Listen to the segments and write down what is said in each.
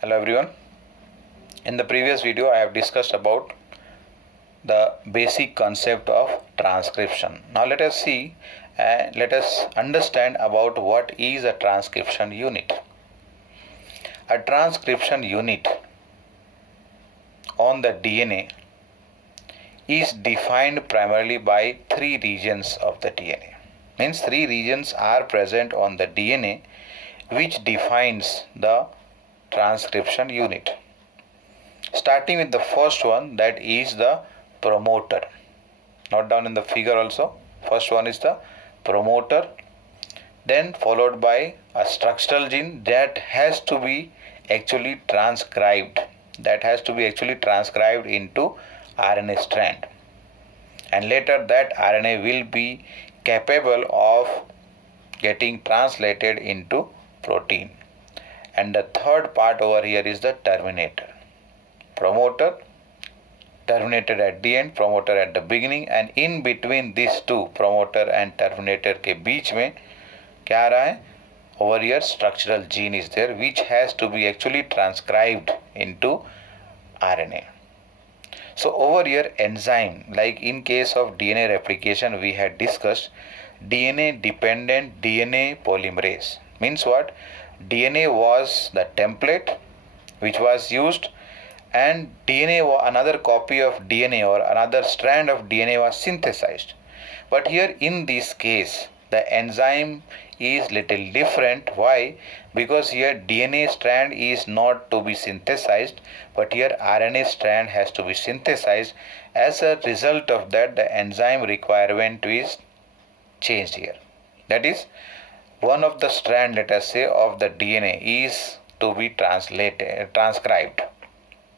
Hello everyone. In the previous video I have discussed about the basic concept of transcription. Now let us see let us understand about what is a transcription unit. A transcription unit on the DNA is defined primarily by three regions of the DNA. Means three regions are present on the DNA which defines the transcription unit. Starting with the first one, that is the promoter. Note down in the figure also. First one is the promoter, then followed by a structural gene that has to be actually transcribed. That has to be actually transcribed into RNA strand. And later that RNA will be capable of getting translated into protein. And the third part over here is the terminator. Promoter, terminator at the end, promoter at the beginning, and in between these two, promoter and terminator के बीच में क्या आ रहा है? Over here structural gene is there which has to be actually transcribed into RNA. So over here enzyme, like in case of DNA replication we had discussed, DNA dependent DNA polymerase. Means what? DNA was the template which was used, and DNA, another copy of DNA or another strand of DNA was synthesized. But here in this case the enzyme is little different. Why? Because here DNA strand is not to be synthesized, but here RNA strand has to be synthesized. As a result of that, the enzyme requirement is changed here. That is, one of the strand, let us say, of the DNA is to be transcribed.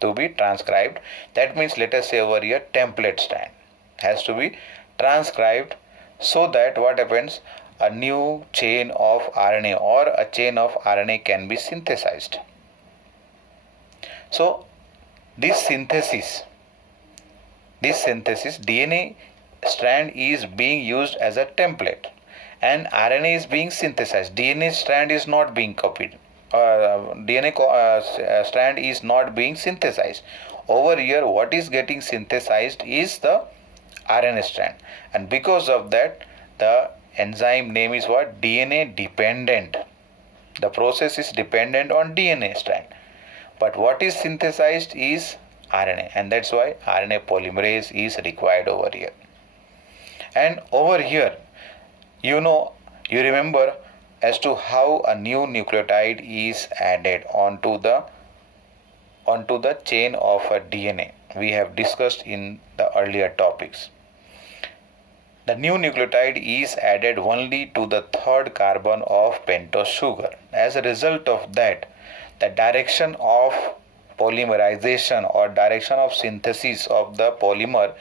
That means, let us say over here, template strand has to be transcribed, so that what happens, a new chain of RNA or a chain of RNA can be synthesized. So this synthesis DNA strand is being used as a template and RNA is being synthesized. DNA strand is not being copied. DNA strand is not being synthesized. Over here what is getting synthesized is the RNA strand, and because of that the enzyme name is what? DNA dependent. The process is dependent on DNA strand, but what is synthesized is RNA, and that's why RNA polymerase is required over here. And over here, you remember as to how a new nucleotide is added onto the chain of a DNA. We have discussed in the earlier topics. The new nucleotide is added only to the third carbon of pentose sugar. As a result of that, the direction of polymerization or direction of synthesis of the polymer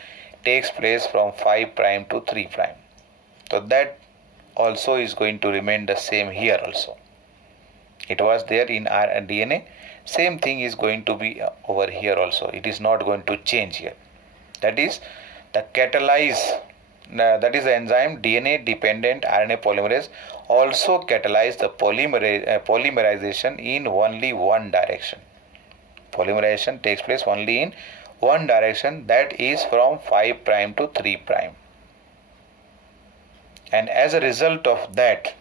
takes place from 5' to 3'. So that also is going to remain the same here also. It was there in our DNA. Same thing is going to be over here also. It is not going to change here. That is the that is the enzyme DNA dependent RNA polymerase also catalyze the polymerization in only one direction. Polymerization takes place only in one direction, that is from 5' to 3'. And as a result of that,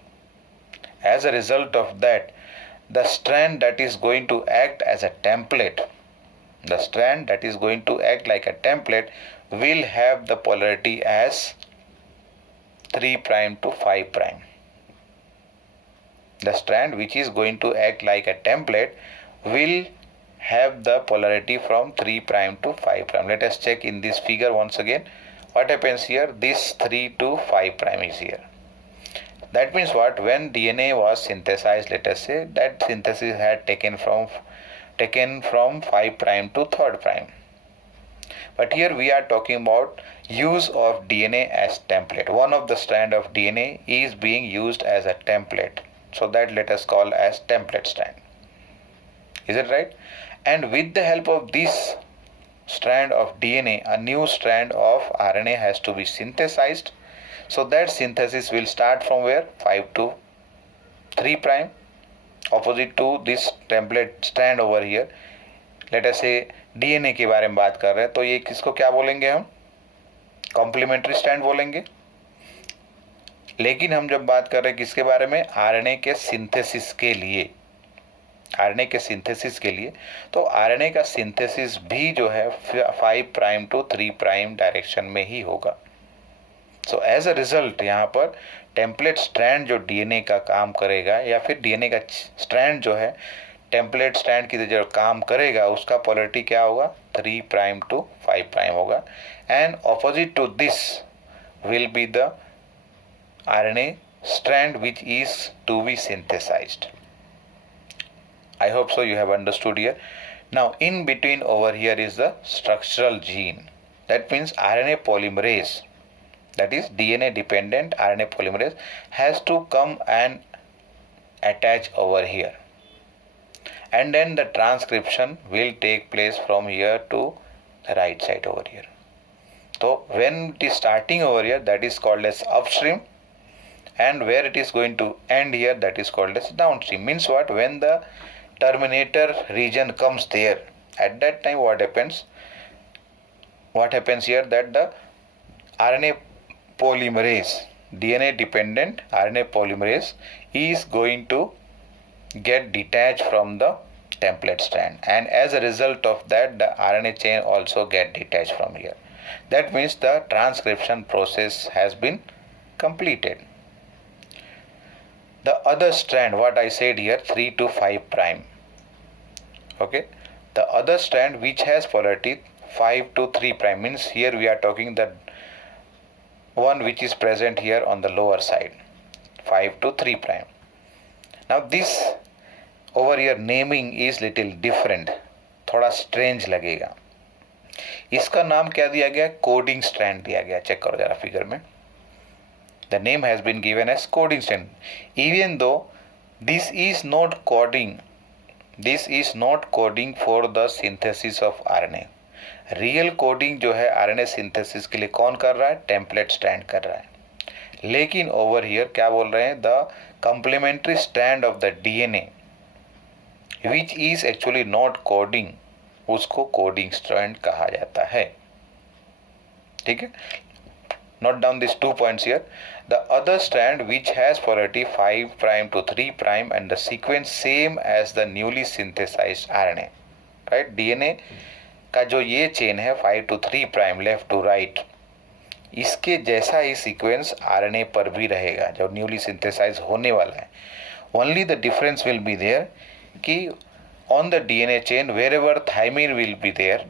the strand that is going to act as a template, will have the polarity as 3' to 5'. The strand which is going to act like a template will have the polarity from 3' to 5'. Let us check in this figure once again. What happens here? This 3 to 5' is here. That means what? When DNA was synthesized, let us say, that synthesis had taken from 5' to 3'. But here we are talking about use of DNA as template. One of the strand of DNA is being used as a template. So that let us call as template strand. Is it right? And with the help of this strand of DNA, a new strand of RNA has to be synthesized. So that synthesis will start from where? 5 to 3'. opposite to this template strand over here. Let us say DNA के बारे में बात कर रहे हैं, तो ये किसको क्या बोलेंगे हम? कॉम्प्लीमेंट्री स्ट्रैंड बोलेंगे। लेकिन हम जब बात कर रहे हैं किसके बारे में? आरएनए के सिंथेसिस के लिए, आरएनए के सिंथेसिस के लिए, तो आरएनए का सिंथेसिस भी जो है 5 प्राइम टू 3 प्राइम डायरेक्शन में ही होगा। सो एज अ रिजल्ट यहाँ पर टेम्पलेट स्ट्रैंड जो डीएनए का काम करेगा, या फिर डीएनए का स्ट्रैंड जो है टेम्पलेट स्ट्रैंड की जो काम करेगा, उसका पोलैरिटी क्या होगा? 3 प्राइम टू 5 प्राइम होगा। And opposite to this will be the RNA strand which is to be synthesized. I hope so you have understood here. Now in between over here is the structural gene. That means RNA polymerase, that is DNA dependent RNA polymerase, has to come and attach over here. And then the transcription will take place from here to the right side over here. So when it is starting over here, that is called as upstream. And where it is going to end here, that is called as downstream. Means what? When the terminator region comes there, at that time what happens? What happens here? That the RNA polymerase, DNA dependent RNA polymerase, is going to get detached from the template strand, and as a result of that the RNA chain also get detached from here. That means the transcription process has been completed. The other strand, what I said here, 3 to 5 prime. Okay, the other strand which has polarity 5 to 3 prime, means here we are talking the one which is present here on the lower side, 5 to 3 prime. Now this over here naming is little different, थोड़ा strange लगेगा। इसका नाम क्या दिया गया? Coding strand दिया गया। Check करो जरा फिगर में, the name has been given as coding strand, even though this is not coding, this is not coding for the synthesis of RNA. Real coding जो है RNA सिंथेसिस के लिए कौन कर रहा है? टेम्पलेट स्ट्रैंड कर रहा है। लेकिन ओवर हियर क्या बोल रहे हैं? The complementary strand of the DNA which is actually not coding, उसको कोडिंग स्ट्रैंड कहा जाता है। ठीक है, note down these 2 points here. The other strand which has polarity 5 prime to 3 prime and the sequence same as the newly synthesized RNA, right? DNA का जो ये chain है 5 to 3 prime left to right, इसके जैसा ही sequence RNA पर भी रहेगा जो न्यूली सिंथेसाइज होने वाला है। Only the difference will be there कि on the DNA chain wherever thymine will be there,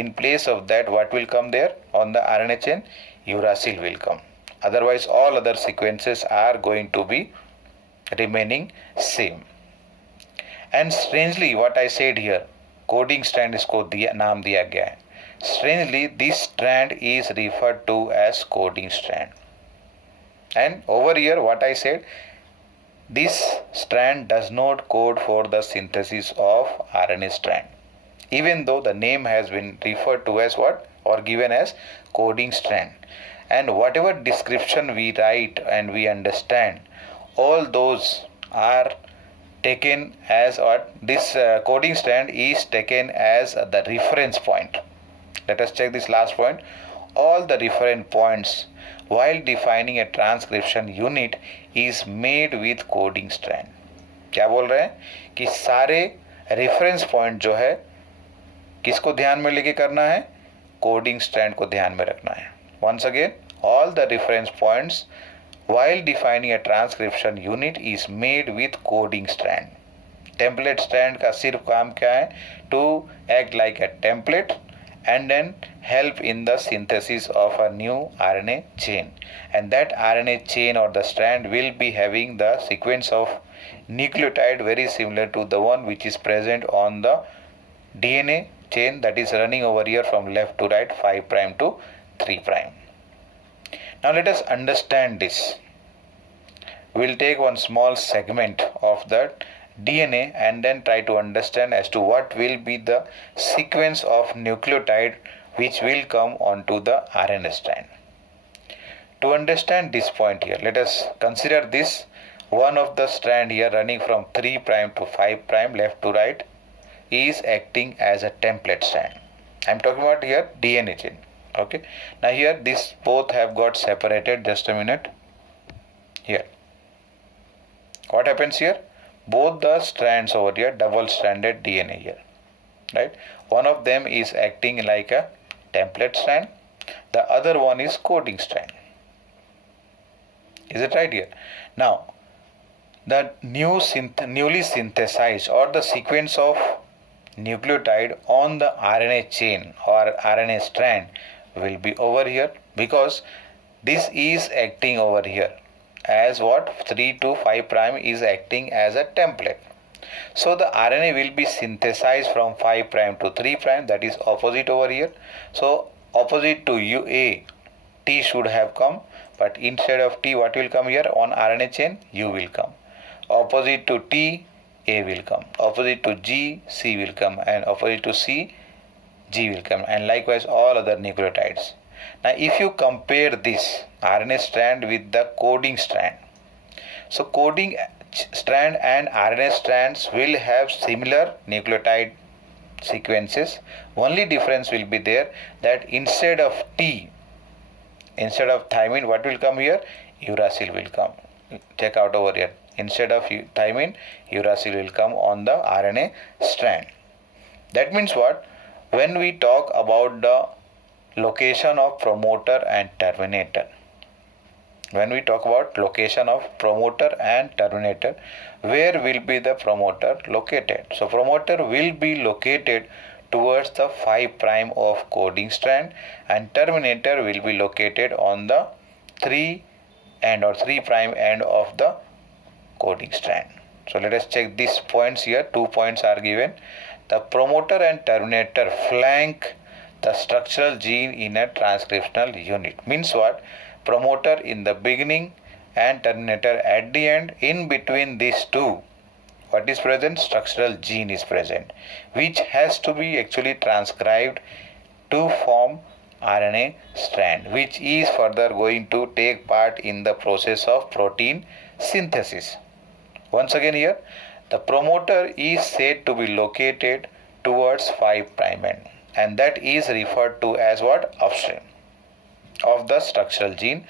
in place of that what will come there on the RNA chain? Uracil will come. Otherwise all other sequences are going to be remaining same. And strangely what I said here, coding strand इसको नाम दिया गया है। Strangely this strand is referred to as coding strand. And over here what I said, this strand does not code for the synthesis of RNA strand, even though the name has been referred to as what, or given as coding strand. And whatever description we write and we understand, all those are taken as what this coding strand is taken as the reference point. Let us check this last point. All the reference points while defining a transcription unit is made with coding strand. क्या बोल रहे हैं कि सारे reference point जो है किसको ध्यान में लेके करना है? कोडिंग स्ट्रैंड को ध्यान में रखना है। Once again, all the reference points while defining a transcription unit is made with coding strand. Template strand का सिर्फ काम क्या है? To act like a template and then help in the synthesis of a new RNA chain, and that RNA chain or the strand will be having the sequence of nucleotide very similar to the one which is present on the DNA chain that is running over here from left to right, 5 prime to 3 prime. Now let us understand this. We will take one small segment of that DNA and then try to understand as to what will be the sequence of nucleotide which will come onto the RNA strand. To understand this point here, let us consider this one of the strand here running from 3' to 5' left to right is acting as a template strand. I am talking about here DNA chain. Okay. Now here this both have got separated. Just a minute. Here. What happens here? Both the strands over here, double stranded DNA here. Right. One of them is acting like a template strand. The other one is coding strand. Is it right here? Now, the newly synthesized or the sequence of nucleotide on the RNA chain or RNA strand will be over here, because this is acting over here as what 3 to 5' is acting as a template. So the RNA will be synthesized from 5' to 3', that is opposite over here. So opposite to UA, T should have come, but instead of T, what will come here on RNA chain? U will come. Opposite to T, A will come. Opposite to G, C will come, and opposite to C, G will come, and likewise all other nucleotides. Now if you compare this RNA strand with the coding strand, so coding strand and RNA strands will have similar nucleotide sequences. Only difference will be there that instead of T, instead of thymine, what will come here? Uracil will come. Check out over here. Instead of thymine, uracil will come on the RNA strand. That means what? When we talk about the location of promoter and terminator, when we talk about location of promoter and terminator, where will be the promoter located? So promoter will be located towards the 5' of coding strand, and terminator will be located on the 3' end of the coding strand. So let us check these points here. 2 points are given. The promoter and terminator flank the structural gene in a transcriptional unit. Means what? Promoter in the beginning and terminator at the end. In between these two, what is present? Structural gene is present, which has to be actually transcribed to form RNA strand, which is further going to take part in the process of protein synthesis. Once again here, the promoter is said to be located towards 5' end, and that is referred to as what? Upstream of the structural gene.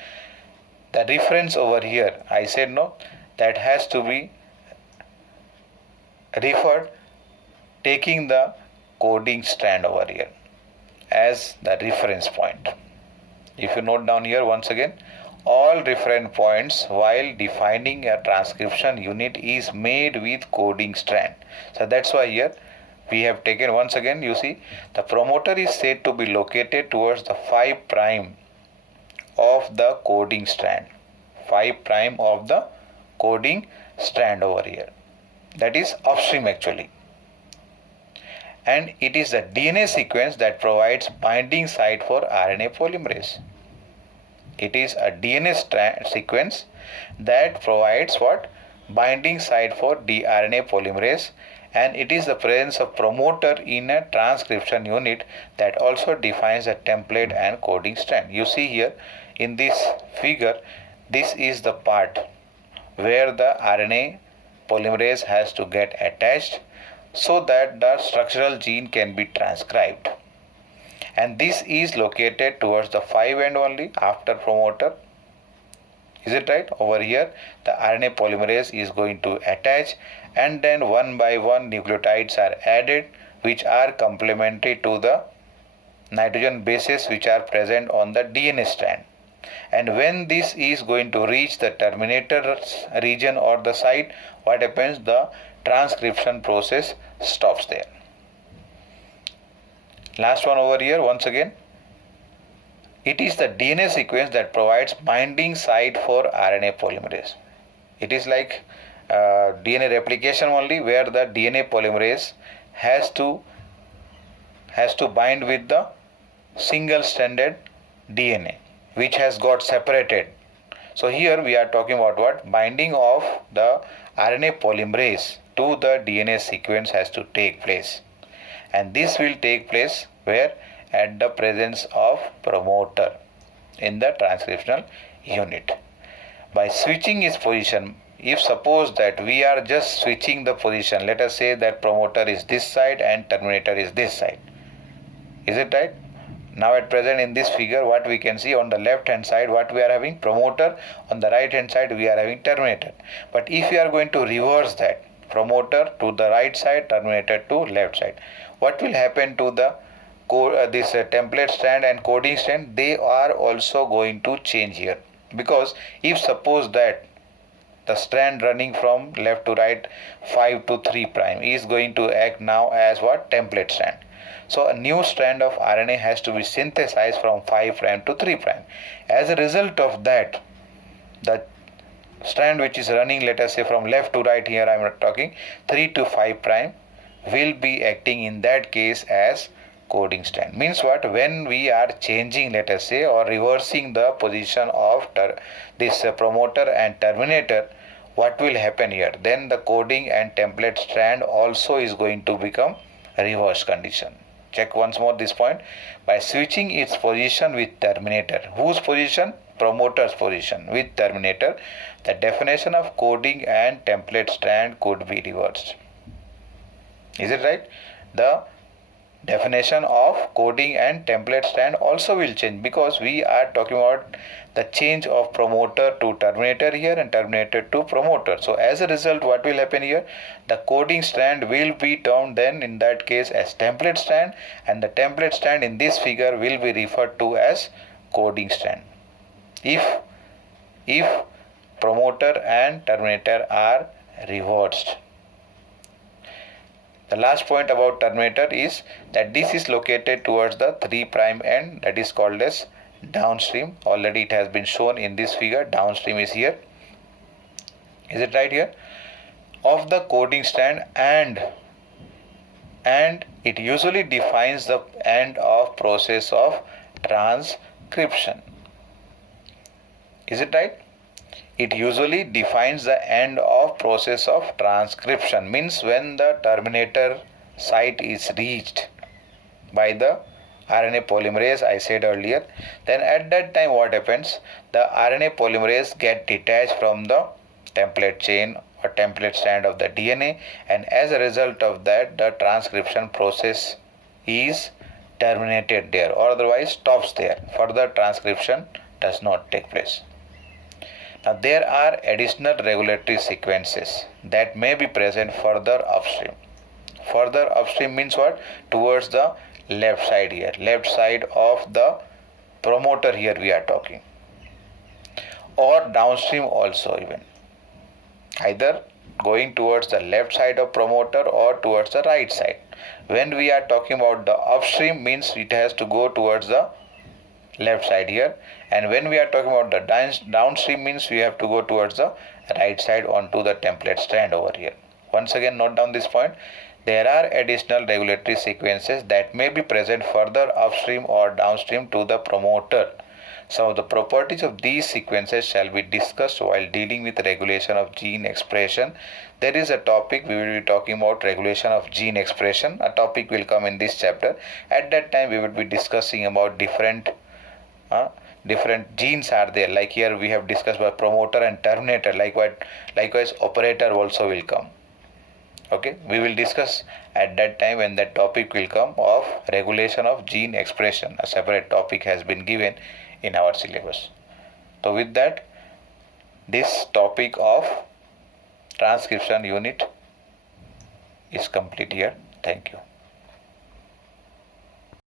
The reference over here, I said no, that has to be referred taking the coding strand over here as the reference point. If you note down here once again, all reference points while defining a transcription unit is made with coding strand. So that's why here we have taken once again, you see, the promoter is said to be located towards the 5' of the coding strand. 5' of the coding strand over here. That is upstream actually. And it is the DNA sequence that provides binding site for RNA polymerase. It is a DNA sequence that provides what? Binding site for RNA polymerase, and it is the presence of promoter in a transcription unit that also defines a template and coding strand. You see here in this figure, this is the part where the RNA polymerase has to get attached so that the structural gene can be transcribed. And this is located towards the 5' end only after promoter. Is it right? Over here, the RNA polymerase is going to attach, and then one by one nucleotides are added, which are complementary to the nitrogen bases which are present on the DNA strand. And when this is going to reach the terminator region or the site, what happens? The transcription process stops there. Last one over here once again. It is the DNA sequence that provides binding site for RNA polymerase. It is like DNA replication only, where the DNA polymerase has to bind with the single stranded DNA which has got separated. So here we are talking about what? Binding of the RNA polymerase to the DNA sequence has to take place, and this will take place where? At the presence of promoter in the transcriptional unit. By switching its position, if suppose that we are just switching the position, let us say that promoter is this side and terminator is this side. Is it right? Now at present in this figure, what we can see on the left hand side, what we are having promoter, on the right hand side we are having terminator. But if we are going to reverse that, promoter to the right side, terminator to left side, what will happen to the this template strand and coding strand? They are also going to change here, because if suppose that the strand running from left to right 5 to 3 prime is going to act now as what? Template strand. So a new strand of RNA has to be synthesized from 5 prime to 3 prime. As a result of that, the strand which is running, let us say from left to right, here I am talking 3 to 5 prime, will be acting in that case as coding strand. Means what? When we are changing, let us say, or reversing the position of this promoter and terminator, what will happen here? Then the coding and template strand also is going to become reverse condition. Check once more this point. By switching its position with terminator, whose position? Promoter's position with terminator, the definition of coding and template strand could be reversed. Is it right? The definition of coding and template strand also will change, because we are talking about the change of promoter to terminator here and terminator to promoter. So as a result, what will happen here? The coding strand will be termed then in that case as template strand, and the template strand in this figure will be referred to as coding strand if promoter and terminator are reversed. The last point about terminator is that this is located towards the 3 prime end, that is called as downstream. Already it has been shown in this figure. Downstream is here. Is it right here? Of the coding strand, and it usually defines the end of process of transcription. Is it right? It usually defines the end of process of transcription. Means when the terminator site is reached by the RNA polymerase, I said earlier, then at that time what happens? The RNA polymerase get detached from the template chain or template strand of the DNA, and as a result of that, the transcription process is terminated there, or otherwise stops there. Further transcription does not take place. Now there are additional regulatory sequences that may be present further upstream. Further upstream means what? Towards the left side here, left side of the promoter here we are talking, or downstream also, even either going towards the left side of promoter or towards the right side. When we are talking about the upstream, means it has to go towards the left side here, and when we are talking about the downstream, means we have to go towards the right side onto the template strand over here. Once again, note down this point. There are additional regulatory sequences that may be present further upstream or downstream to the promoter. Some of the properties of these sequences shall be discussed while dealing with regulation of gene expression. There is a topic we will be talking about, regulation of gene expression. A topic will come in this chapter. At that time we will be discussing about different genes are there. Like here we have discussed about promoter and terminator. Likewise operator also will come. Okay, we will discuss at that time when that topic will come of regulation of gene expression. A separate topic has been given in our syllabus. So with that, this topic of transcription unit is complete here. Thank you.